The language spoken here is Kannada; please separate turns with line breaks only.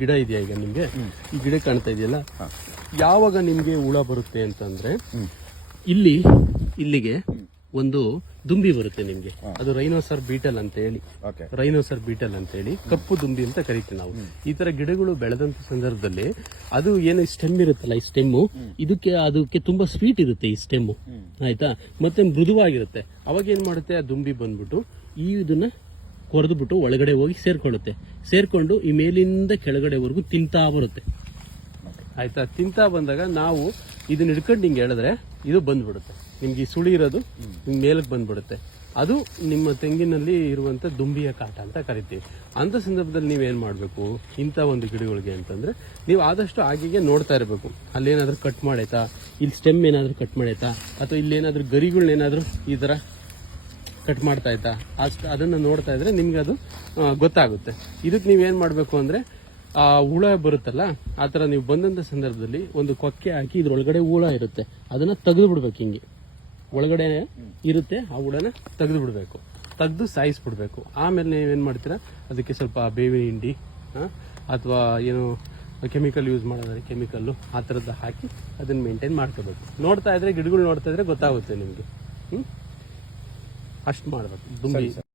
ಗಿಡ ಇದೆಯಾ ಈಗ ನಿಮ್ಗೆ? ಈ ಗಿಡ ಕಾಣ್ತಾ ಇದೆಯಲ್ಲ? ಯಾವಾಗ ನಿಮ್ಗೆ ಹುಳ ಬರುತ್ತೆ ಅಂತಂದ್ರೆ ಇಲ್ಲಿ ಇಲ್ಲಿಗೆ ಒಂದು ದುಂಬಿ ಬರುತ್ತೆ ನಿಮ್ಗೆ. ಅದು ರೈನೋಸರ್ ಬೀಟಲ್ ಅಂತ ಹೇಳಿ. ರೈನೋಸರ್ ಬೀಟಲ್ ಅಂತ ಹೇಳಿ. ಕಪ್ಪು ದುಂಬಿ ಅಂತ ಕರಿತೀವಿ ನಾವು. ಈ ತರ ಗಿಡಗಳು ಬೆಳೆದಂತ ಸಂದರ್ಭದಲ್ಲಿ ಅದು ಏನು ಸ್ಟೆಮ್ ಇರುತ್ತಲ್ಲ ಈ ಸ್ಟೆಮ್ಮು ಇದಕ್ಕೆ ಅದಕ್ಕೆ ತುಂಬಾ ಸ್ವೀಟ್ ಇರುತ್ತೆ ಈ ಸ್ಟೆಮ್ಮು ಆಯ್ತಾ? ಮತ್ತೆ ಮೃದುವಾಗಿರುತ್ತೆ. ಅವಾಗ ಏನ್ ಮಾಡುತ್ತೆ? ಆ ದುಂಬಿ ಬಂದ್ಬಿಟ್ಟು ಈ ಇದನ್ನ ಕೊರೆದ್ಬಿಟ್ಟು ಒಳಗಡೆ ಹೋಗಿ ಸೇರ್ಕೊಳ್ಳುತ್ತೆ. ಸೇರ್ಕೊಂಡು ಈ ಮೇಲಿಂದ ಕೆಳಗಡೆವರೆಗೂ ತಿಂತಾ ಬರುತ್ತೆ. ಆಯ್ತಾ? ತಿಂತಾ ಬಂದಾಗ ನಾವು ಇದನ್ನ ಹಿಡ್ಕೊಂಡು ಹಿಂಗೆ ಹೇಳಿದ್ರೆ ಇದು ಬಂದ್ಬಿಡುತ್ತೆ. ನಿಮ್ಗೆ ಈ ಸುಳಿ ಇರೋದು ನಿಮ್ಗೆ ಮೇಲಕ್ಕೆ ಬಂದ್ಬಿಡುತ್ತೆ. ಅದು ನಿಮ್ಮ ತೆಂಗಿನಲ್ಲಿ ಇರುವಂತ ದುಂಬಿಯ ಕಾಟ ಅಂತ ಕರಿತೀವಿ. ಅಂತ ಸಂದರ್ಭದಲ್ಲಿ ನೀವೇನು ಮಾಡಬೇಕು? ಇಂಥ ಒಂದು ಗಿಡಗಳಿಗೆ ಅಂತಂದ್ರೆ ನೀವು ಆದಷ್ಟು ಆಗಿಗೆ ನೋಡ್ತಾ ಇರಬೇಕು. ಅಲ್ಲೇನಾದರೂ ಕಟ್ ಮಾಡೈತಾ? ಇಲ್ಲಿ ಸ್ಟೆಮ್ ಏನಾದರೂ ಕಟ್ ಮಾಡೈತಾ? ಅಥವಾ ಇಲ್ಲೇನಾದ್ರೂ ಗರಿಗಳನ್ನೇನಾದ್ರೂ ಈ ತರ ಕಟ್ ಮಾಡ್ತಾ ಇದ್ದ. ಅಷ್ಟು ಅದನ್ನು ನೋಡ್ತಾ ಇದ್ರೆ ನಿಮ್ಗೆ ಅದು ಗೊತ್ತಾಗುತ್ತೆ. ಇದಕ್ಕೆ ನೀವೇನು ಮಾಡಬೇಕು ಅಂದ್ರೆ, ಆ, ಹುಳ ಬರುತ್ತಲ್ಲ, ಆ ಥರ ನೀವು ಬಂದಂತ ಸಂದರ್ಭದಲ್ಲಿ ಒಂದು ಕೊಕ್ಕೆ ಹಾಕಿ ಇದ್ರೊಳಗಡೆ ಹುಳ ಇರುತ್ತೆ. ಅದನ್ನ ತೆಗೆದು ಬಿಡ್ಬೇಕು ಹಿಂಗೆ. ಒಳಗಡೆ ಇರುತ್ತೆ, ಆ ಹುಳನ ತೆಗೆದು ಬಿಡಬೇಕು ತೆಗೆದು ಸಾಯಿಸ್ಬಿಡ್ಬೇಕು. ಆಮೇಲೆ ನೀವೇನು ಮಾಡ್ತೀರಾ, ಅದಕ್ಕೆ ಸ್ವಲ್ಪ ಬೇವಿನ ಹಿಂಡಿ ಅಥವಾ ಏನು ಕೆಮಿಕಲ್ ಯೂಸ್ ಮಾಡೋದಾದ್ರೆ ಕೆಮಿಕಲ್ಲು, ಆ ಥರದ್ದು ಹಾಕಿ ಅದನ್ನ ಮೇಂಟೈನ್ ಮಾಡ್ಕೋಬೇಕು. ನೋಡ್ತಾ ಇದ್ರೆ, ಗಿಡಗಳು ನೋಡ್ತಾ ಇದ್ರೆ ಗೊತ್ತಾಗುತ್ತೆ ನಿಮಗೆ. ಹ್ಮ್ ಅಷ್ಟು ಮಾಡ್ಬೇಕು ದುಂಬಿ